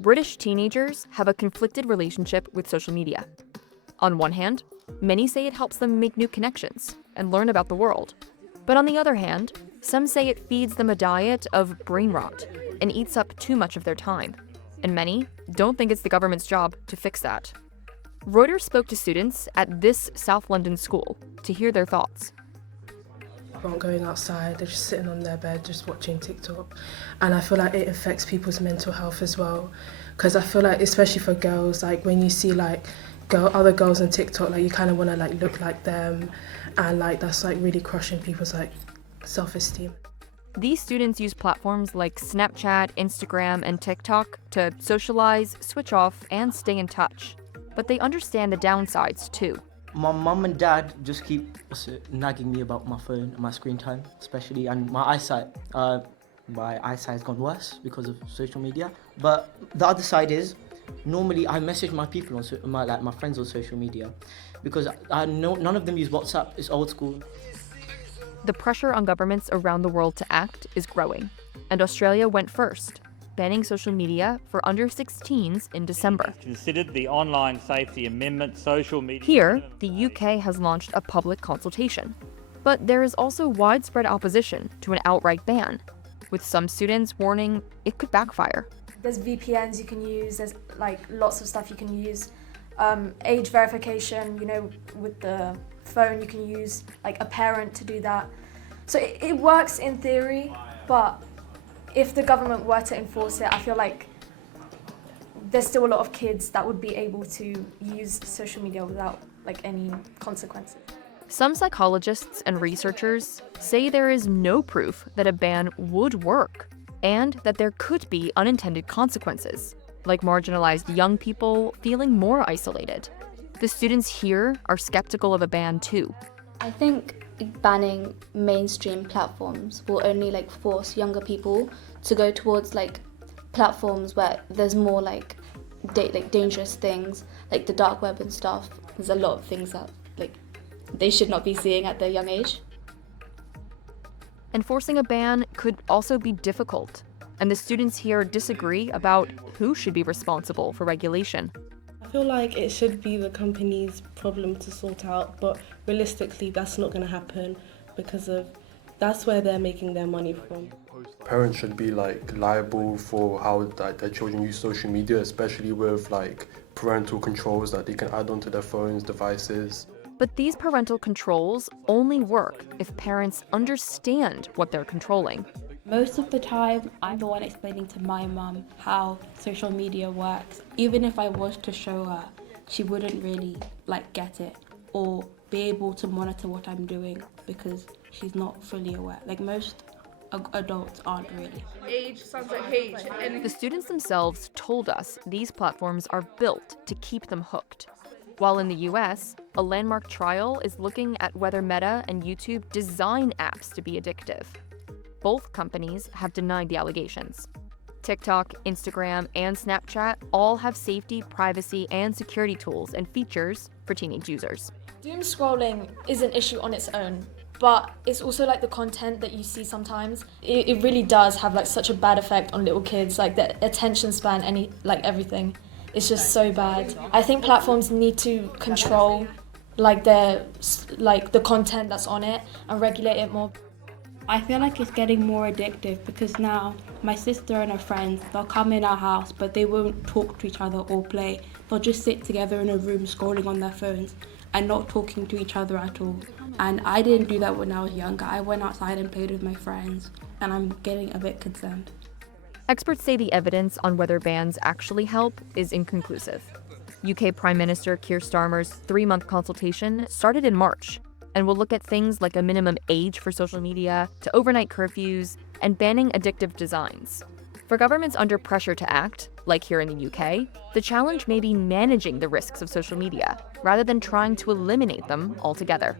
British teenagers have a conflicted relationship with social media. On one hand, many say it helps them make new connections and learn about the world. But on the other hand, some say it feeds them a diet of brain rot and eats up too much of their time. And many don't think it's the government's job to fix that. Reuters spoke to students at this South London school to hear their thoughts. Aren't going outside, they're just sitting on their bed just watching TikTok, and I feel like it affects people's mental health as well, because I feel like especially for girls, like when you see like other girls on TikTok, like you kind of want to like look like them, and like that's like really crushing people's like self-esteem. These students use platforms like Snapchat, Instagram, and TikTok to socialize, switch off, and stay in touch. But they understand the downsides too. My mum and dad just keep nagging me about my phone and my screen time, especially, and my eyesight. My eyesight's gone worse because of social media. But the other side is, normally I message my people on my friends on social media, because I know none of them use WhatsApp. It's old school. The pressure on governments around the world to act is growing, and Australia went first, banning social media for under 16s in December. Considered the Online Safety Amendment social media. Here, the UK has launched a public consultation. But there is also widespread opposition to an outright ban, with some students warning it could backfire. There's VPNs you can use, there's like lots of stuff you can use. Age verification, with the phone you can use like a parent to do that. So it works in theory, but if the government were to enforce it, I feel like there's still a lot of kids that would be able to use social media without like any consequences. Some psychologists and researchers say there is no proof that a ban would work, and that there could be unintended consequences, like marginalized young people feeling more isolated. The students here are skeptical of a ban too. I think banning mainstream platforms will only force younger people to go towards platforms where there's more dangerous things, like the dark web and stuff. There's a lot of things that they should not be seeing at their young age. Enforcing a ban could also be difficult, and the students here disagree about who should be responsible for regulation. I feel like it should be the company's problem to sort out, but realistically that's not going to happen because that's where they're making their money from. Parents should be liable for how their children use social media, especially with parental controls that they can add onto their phones, devices. But these parental controls only work if parents understand what they're controlling. Most of the time, I'm the one explaining to my mum how social media works. Even if I was to show her, she wouldn't really get it or be able to monitor what I'm doing because she's not fully aware. Most adults aren't really. Age sounds like age. The students themselves told us these platforms are built to keep them hooked. While in the US, a landmark trial is looking at whether Meta and YouTube design apps to be addictive. Both companies have denied the allegations. TikTok, Instagram, and Snapchat all have safety, privacy, and security tools and features for teenage users. Doom scrolling is an issue on its own, but it's also the content that you see sometimes. It really does have such a bad effect on little kids, the attention span, everything. It's just so bad. I think platforms need to control the content that's on it and regulate it more. I feel like it's getting more addictive because now my sister and her friends, they'll come in our house but they won't talk to each other or play. They'll just sit together in a room scrolling on their phones and not talking to each other at all. And I didn't do that when I was younger. I went outside and played with my friends, and I'm getting a bit concerned. Experts say the evidence on whether bans actually help is inconclusive. UK Prime Minister Keir Starmer's 3-month consultation started in March and will look at things like a minimum age for social media, to overnight curfews, and banning addictive designs. For governments under pressure to act, like here in the UK, the challenge may be managing the risks of social media rather than trying to eliminate them altogether.